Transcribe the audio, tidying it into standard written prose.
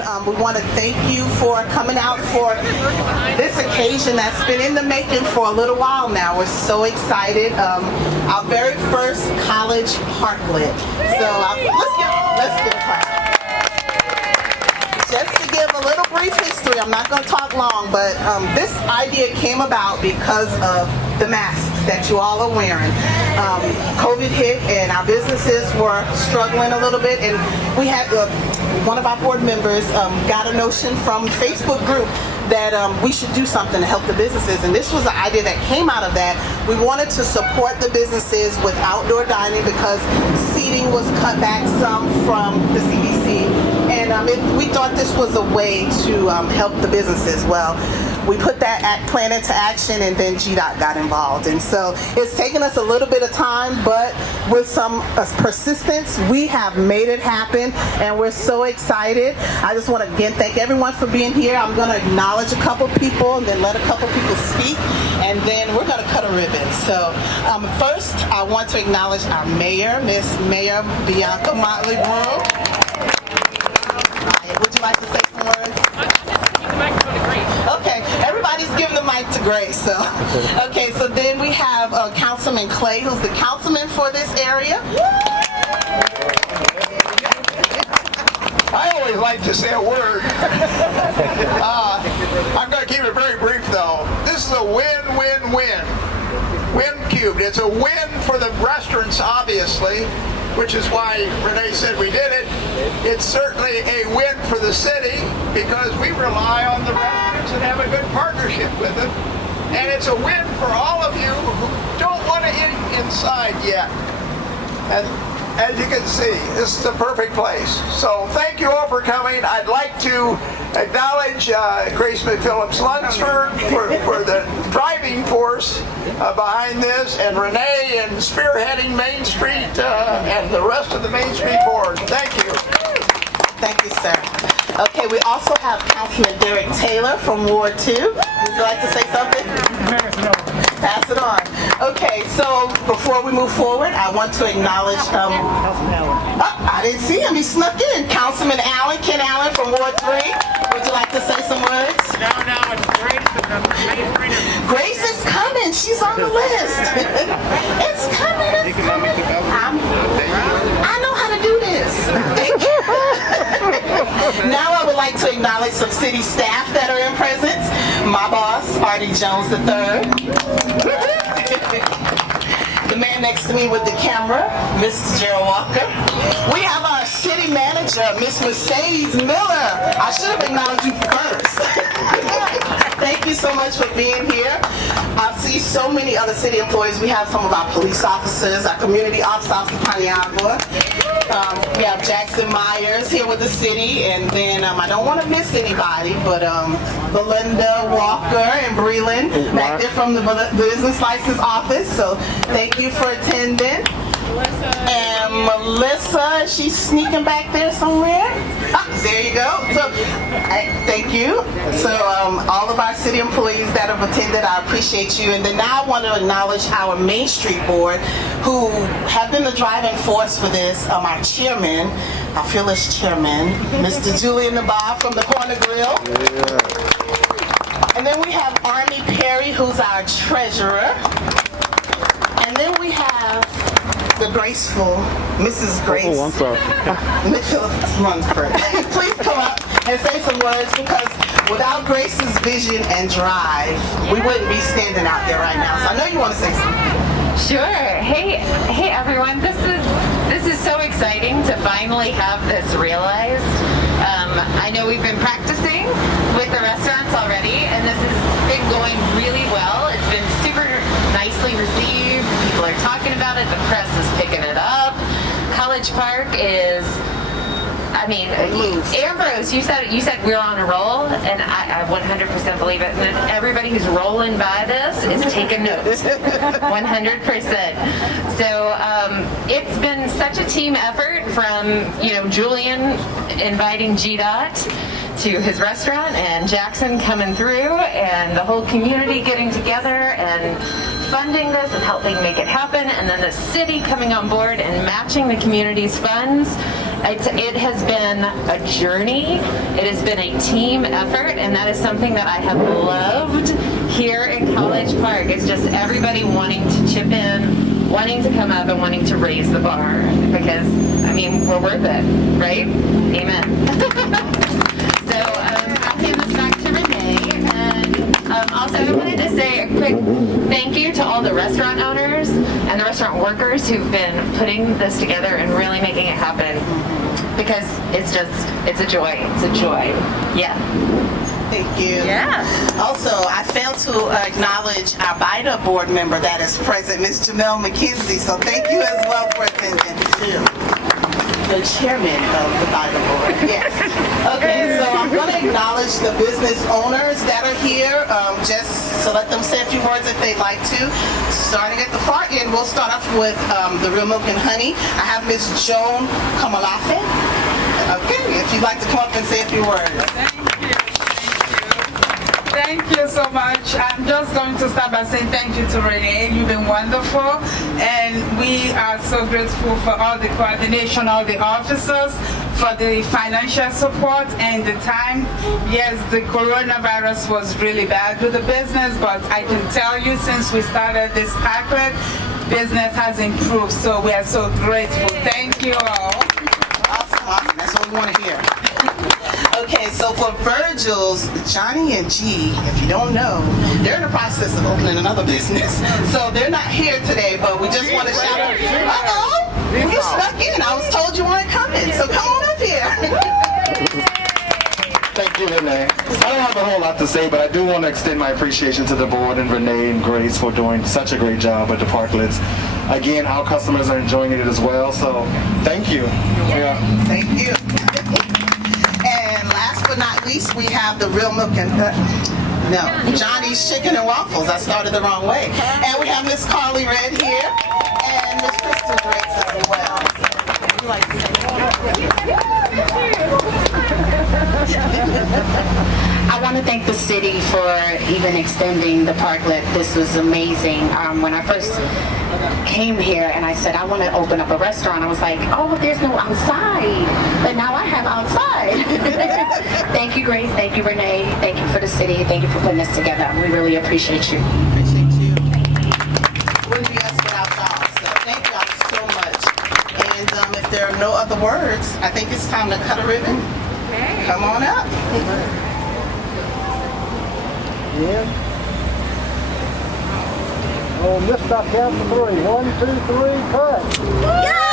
afternoon. We want to thank you for coming out for this occasion that's been in the making for a little while now. We're so excited. Our very first College Parklet. So let's give a clap. Just to give a little brief history, I'm not going to talk long, but this idea came about because of the masks that you all are wearing. COVID hit and our businesses were struggling a little bit, and we had one of our board members got a notion from Facebook group that we should do something to help the businesses, and this was the idea that came out of that. We wanted to support the businesses with outdoor dining because seating was cut back some from the CDC, and we thought this was a way to help the businesses. Well, we put that plan into action, and then GDOT got involved. And so it's taken us a little bit of time, but with some persistence, we have made it happen, and we're so excited. I just want to again thank everyone for being here. I'm going to acknowledge a couple people and then let a couple people speak, and then we're going to cut a ribbon. So first, I want to acknowledge our mayor, Miss Mayor Bianca Motley Brew. Would you like to say some words? Okay, everybody's giving the mic to Grace. So, okay, so then we have Councilman Clay, who's the councilman for this area. I always like to say a word. I'm going to keep it very brief, though. This is a win-win-win. Win cubed. It's a win for the restaurants, obviously, which is why Renee said we did it. It's certainly a win for the city because we rely on the restaurants and have a good partnership with them. And it's a win for all of you who don't want to eat inside yet. And as you can see, this is the perfect place. So thank you all for coming. I'd like to acknowledge Grace McPhillips Lunsford for the driving force behind this, and Renee in spearheading Main Street and the rest of the Main Street board. Thank you. Thank you, sir. Okay, we also have Councilman Derek Taylor from Ward 2. Would you like to say something? Pass it on. Okay, so before we move forward, I want to acknowledge, I didn't see him, he snuck in. Councilman Allen, Ken Allen from Ward 3. Would you like to say some words? No, it's Grace. Grace is coming, she's on the list. It's coming. I know how to do this. Now I would like to acknowledge some city staff that are in presence. My boss, Artie Jones III. The man next to me with the camera, Mr. Gerald Walker. We have our city manager, Miss Mercedes Miller. I should have acknowledged you first. Thank you so much for being here. I see so many other city employees. We have some of our police officers, our community ops officer, Paniagua. We have Jackson Myers here with the city, and then I don't want to miss anybody, but Belinda Walker and Breland back there from the business license office. So thank you for attending. And Melissa, she's sneaking back there somewhere. There you go. So, thank you. So, all of our city employees that have attended, I appreciate you. And then now I want to acknowledge our Main Street Board, who have been the driving force for this. Our chairman, our fearless chairman, Mr. Julian Nabar from the Corner Grill. And then we have Army Perry, who's our treasurer. And then we have the graceful Mrs. Grace. Oh, I'm sorry. McPhillips Lunsford. Please come up and say some words, because without Grace's vision and drive, we wouldn't be standing out there right now. So I know you want to say something. Sure. Hey everyone. This is so exciting to finally have this realized. I know we've been practicing with the restaurants already, and this has been going really well. It's been super nicely received. People are talking about it. The press is picking it up. College Park is, Ambrose, you said we're on a roll, and I 100% believe it. And everybody who's rolling by this is taking notes, 100%. So it's been such a team effort from Julian inviting GDOT to his restaurant, and Jackson coming through, and the whole community getting together and funding this and helping make it happen, and then the city coming on board and matching the community's funds. It has been a journey. It has been a team effort, and that is something that I have loved here in College Park. It's just everybody wanting to chip in, wanting to come up, and wanting to raise the bar because, I mean, we're worth it, right? Amen. So I'll hand this back to Renee. And also, I wanted to say a quick thank you to all the restaurant owners and the restaurant workers who've been putting this together and really making it happen because it's a joy. It's a joy. Yeah. Thank you. Yeah. Also, I failed to acknowledge our BIDA board member that is present, Ms. Jamel McKenzie. So thank you as well for attending. The chairman of the BIDA board. Yes. Okay, so I'm going to acknowledge the business owners that are here. Just so let them say a few words if they'd like to. Starting at the far end, we'll start off with the Real Milk and Honey. I have Ms. Joan Kamalafe. Okay, if you'd like to come up and say a few words. Thank you so much. I'm just going to start by saying thank you to Renee. You've been wonderful. And we are so grateful for all the coordination, all the officers, for the financial support and the time. Yes, the coronavirus was really bad with the business, but I can tell you since we started this Parklet, business has improved. So we are so grateful. Thank you all. Awesome. That's what we want to hear. Okay, so for Virgil's, Johnny and G, if you don't know, they're in the process of opening another business. So they're not here today, but we just want to shout out. Uh-oh, you snuck in. I was told you weren't coming, so come on up here. Thank you, Renee. I don't have a whole lot to say, but I do want to extend my appreciation to the board and Renee and Grace for doing such a great job at the Parklets. Again, our customers are enjoying it as well, so thank you. Yeah. Thank you. And last but not least, we have the Real Milk and Johnny's Chicken and Waffles. I started the wrong way. And we have Miss Carly Red here and Miss Kristen Grace as well. Would you like to say I want to thank the city for even extending the Parklet. This was amazing. When I first came here and I said, I want to open up a restaurant, I was like, oh, there's no outside. But now I have outside. Thank you, Grace. Thank you, Renee. Thank you for the city. Thank you for putting this together. We really appreciate you. Appreciate you. Wouldn't be us without y'all. So thank y'all so much. And if there are no other words, I think it's time to cut a ribbon. Come on up. Yeah. Oh, missed by count to three. 1, 2, 3, cut. Yeah!